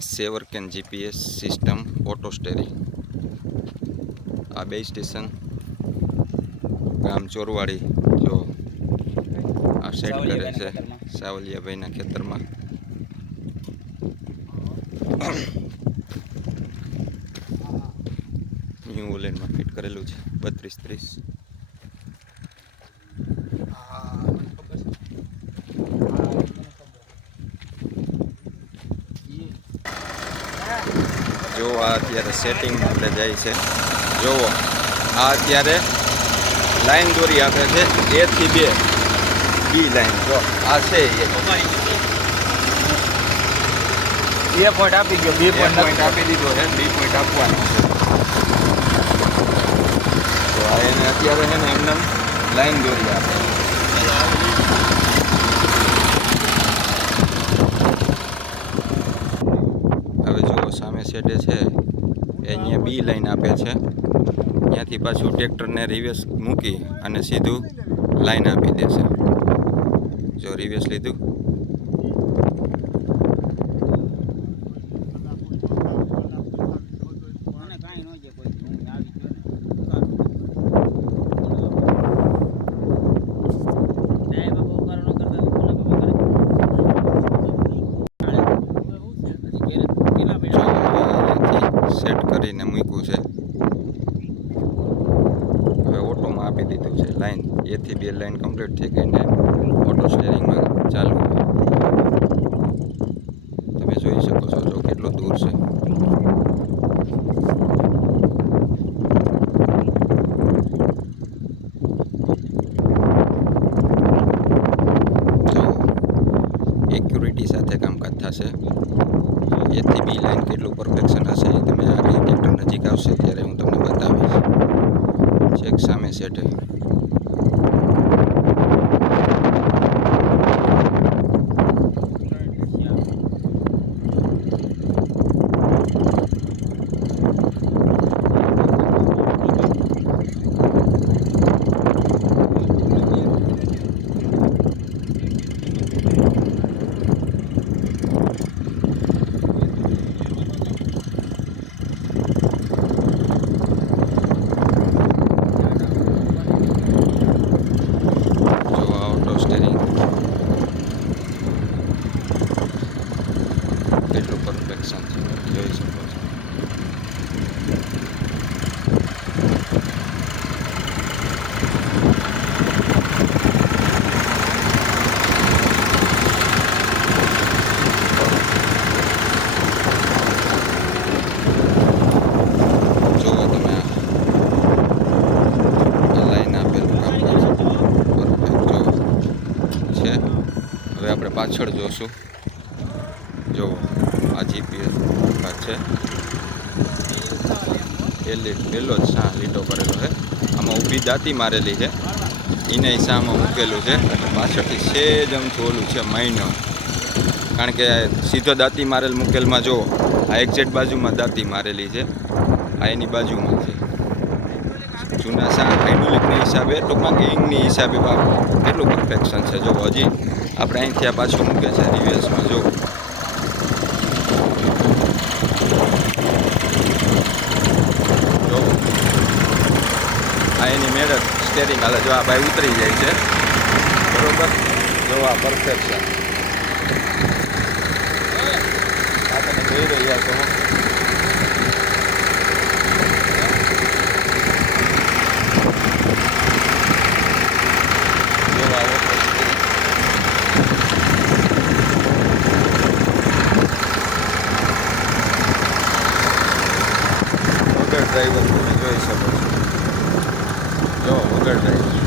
સેવર્કેન GPS system auto steering. આ બે station ગામ ચોરવાડી જો આ સેટ કરે છે સાવલિયાભાઈના ખેતરમાં. ન્યૂ ઓલેન્ડમાં ફિટ કરેલું છે 32-30. જો આ અત્યારે સેટિંગ આપણે જાય છે. જોવો આ અત્યારે લાઈન દોરી આપે છે 1 થી 2 બી લાઈન. જો આ છે એ પોઈન્ટ આપી ગયો, 2 પોઈન્ટ આપી દીધો છે, 2 પોઈન્ટ આપવાનો છે. તો આ એને અત્યારે છે ને એમને લાઈન દોરી આપે. હવે જુઓ સામે સેટે છે એ અહીંયા બી લાઈન આપે છે. ત્યાંથી પાછું ટ્રેક્ટરને રિવર્સ મૂકી અને સીધું લાઈન આપી દેશે. જો રિવર્સ લીધું. સેટ કરીને મૂક્યું છે. હવે ઓટોમાં આપી દીધું છે લાઈન. 1 થી 2 લાઈન કમ્પ્લીટ થઈ ગઈને ઓટો સ્ટેરિંગમાં ચાલુ. તમે જોઈ શકો છો જો કેટલો દૂર છે. જો એક્યુરેટી સાથે કામકાજ થશે. 1 થી 2 લાઈન કેટલું પરફેક્શન હશે એ તમે આગળ ટ્રેક્ટર નજીક આવશે ત્યારે હું તમને બતાવીશ. ચેક સામે સેટ. કેટલું પરફેક્શન છે જોઈ શકો છો. જુઓ તમે આ લાઈન આપેલું કામકાજ પરફેક્ટ જો છે. હવે આપણે પાછળ જોશું. જો આ જીપીએસ ભાગ છે. પહેલો જ શા લીટો કરેલો છે. આમાં ઊભી દાંતી મારેલી છે એને શામાં મૂકેલું છે. અને પાછળથી સેજ અમથું ઓલું છે માઇનર. કારણ કે સીધો દાંતી મારેલ મૂકેલમાં જો આ એક્ઝેક્ટ બાજુમાં દાંતી મારેલી છે. આ એની બાજુમાં છે. જૂના શા હાઇડ્રોલિકની હિસાબે ટૂંકમાં ગેઇંગની હિસાબે કેટલું પરફેક્શન છે. જો હજી આપણે અહીંથી આ પાછું મૂકે છે રિવર્સમાં. જો આ એની મેળે સ્ટેરિંગ હાલે. જો આ ભાઈ ઉતરી જાય છે બરોબર. જો આ પરફેક્શન આ તમે જોઈ રહ્યા છો. જો આ વગર ડ્રાઈવર તમે જોઈ શકો છો. જો વગર ડ્રાઈવર